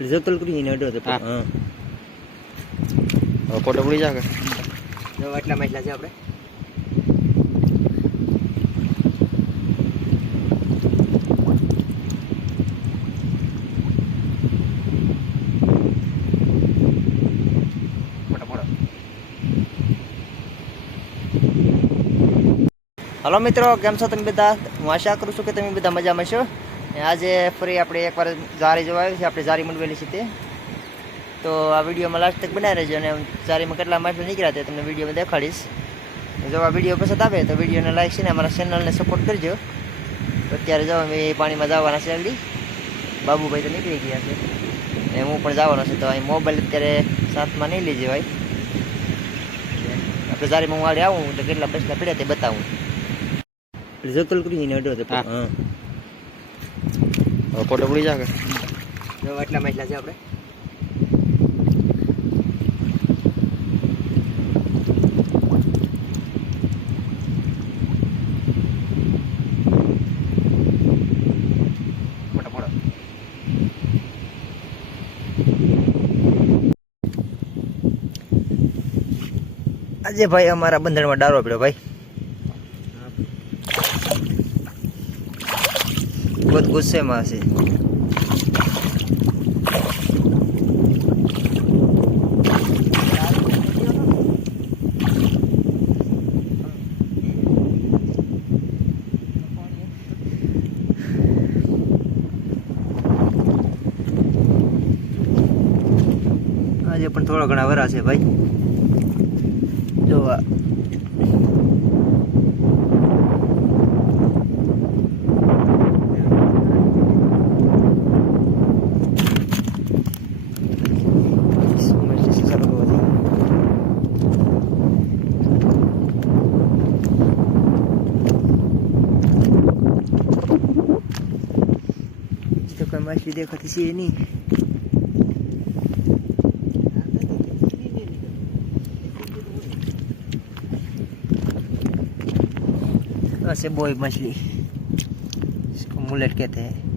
જતલ કરી ને અડો તો હા ફોટો પડી જાય જો આટલા માટલા છે આપણે હલો મિત્રો, કેમ છો તમે બધા? હું આશા કરું છું કે તમે બધા મજામાં છો. આજે ફરી આપણે એકવાર જારી જોવા આવી છે, આપણે જારી મંડવેલી છે તે. તો આ વિડીયોમાં લાસ્ટ તક બનાવી રહેજો અને જારીમાં કેટલા માટલા નીકળ્યા તે તમને વિડીયોમાં દેખાડીશ. જો આ વિડીયો પસંદ આવે તો વિડીયોને લાઈક છે ને અમારા ચેનલને સપોર્ટ કરજો. અત્યારે જો અમે પાણીમાં જવાના છે જલ્દી. બાબુભાઈ તો નીકળી ગયા છે અને હું પણ જવાનો છે. તો અહીં મોબાઈલ અત્યારે સાથમાં નહીં લઈ જવાય. આપણે જારીમાં હું આગળ આવું તો કેટલા પૈસા પડ્યા તે બતાવું. જતલ કરીને અડો તો હા ફોટો પડી જાય જો આટલા માટલા છે આપણે આજે ભાઈ અમારા બંધણમાં ડારો પડ્યો ભાઈ. बहुत गुस्से में से आज पण थोड़ा घना वरा से भाई जो मछली देखती सी नहीं ऐसे बोई मछली, इसको मुलेट कहते हैं.